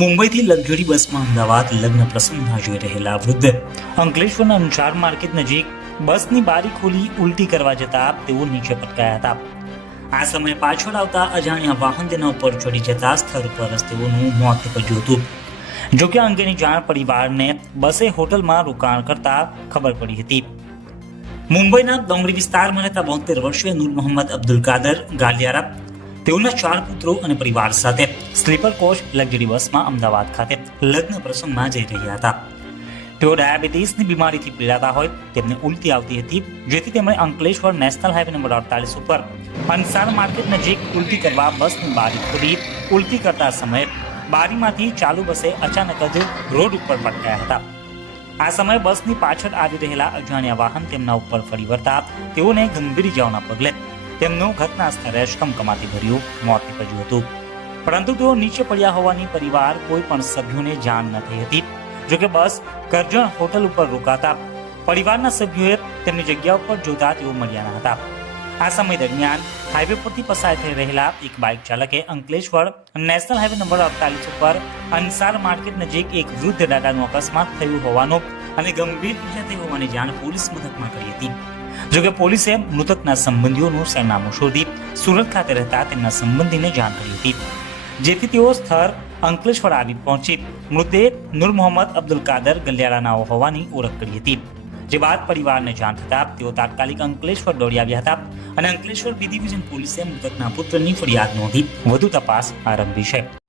મુંબઈથી લક્ઝરી બસમાં અમદાવાદ લગ્ન પ્રસંગમાં જોઈ રહેલા વૃદ્ધ. અંકલેશ્વરના અનુસાર માર્કેટ નજીક બસની બારી ખોલી ઉલટી કરવા જતા તેઓ નીચે પટકાયા હતા. આ સમયે પાછળ આવતા અજાણ્યા વાહન તેના ઉપર ચડી જતા સ્થળ પર તેઓનું મોત નીપજ્યું હતું. જોકે આ અંગેની જાણ પરિવારને બસે હોટલમાં રોકાણ કરતા ખબર પડી હતી. મુંબઈના ડોંગરી વિસ્તારમાં રહેતા બોતેર વર્ષીય નૂર મોહમ્મદ અબ્દુલ કાદર ગાલિયારા તેઓના ચાર પુત્રો અને પરિવાર સાથે સ્લીપર કોચ લક્ઝરી બસમાં અમદાવાદ ખાતે લગ્ન પ્રસંગમાં જઈ રહ્યા હતા. તેઓ ડાયાબિટીસની બીમારીથી પીડાતા હોય, તેમને ઉલટી આવતી હતી, જેથી તેમણે અંકલેશ્વર નેશનલ હાઈવે નંબર અડતાલીસ ઉપર અંસાર માર્કેટ નજીક ઉલટી કરવા બસની બારી ખોલી ઉલટી કરતા સમયે બારીમાંથી ચાલુ બસે અચાનક જ રોડ ઉપર પટકાયા હતા. આ સમયે બસની પાછળ આવી રહેલા અજાણ્યા વાહન તેમના ઉપર ફરી વળતા તેઓને ગંભીર ઇજાઓના પગલે તેમનું ઘટના સ્થળે જ કમકમાટી ભર્યું, મોત નીપજ્યું હતું. પરંતુ તેઓ નીચે પડ્યા હોવાની પરિવાર કોઈ પણ સભ્યોને જાણ ન થઈ હતી. જોકે બસ કરજણ હોટલ ઉપર રોકાતા પરિવારના સભ્યોએ તેમની જગ્યા ઉપર જોતા તેઓ મળ્યા ન હતા. આ સમય દરમિયાન હાઈવે પરથી પસાર થઈ રહેલા એક બાઇક ચાલકે અંકલેશ્વર નેશનલ હાઈવે નંબર અડતાલીસ ઉપર અંસાર માર્કેટ નજીક એક વૃદ્ધ દાદાનું અકસ્માત થયું હોવાનું અને ગંભીર ઇજા થઈ હોવાની જાણ પોલીસ મથકમાં કરી હતી. જોકે પોલીસે મૃતકના સંબંધીઓનું સરનામું શોધી સુરત ખાતે રહેતા તેમના સંબંધીને જાણ કરી હતી. જેથી તેઓ સ્થળ અંકલેશ્વર આવી પહોંચી. મૃતદેહ નૂર મોહમ્મદ અબ્દુલ કાદર ગલિયારાના હોવાની ઓળખ કરી હતી. જે બાદ પરિવારને જાણ થતા તેઓ તાત્કાલિક અંકલેશ્વર દોડી આવ્યા હતા અને અંકલેશ્વર બી ડિવિઝન પોલીસે મૃતકના પુત્રની ફરિયાદ નોંધી. વધુ તપાસ આરંભી છે.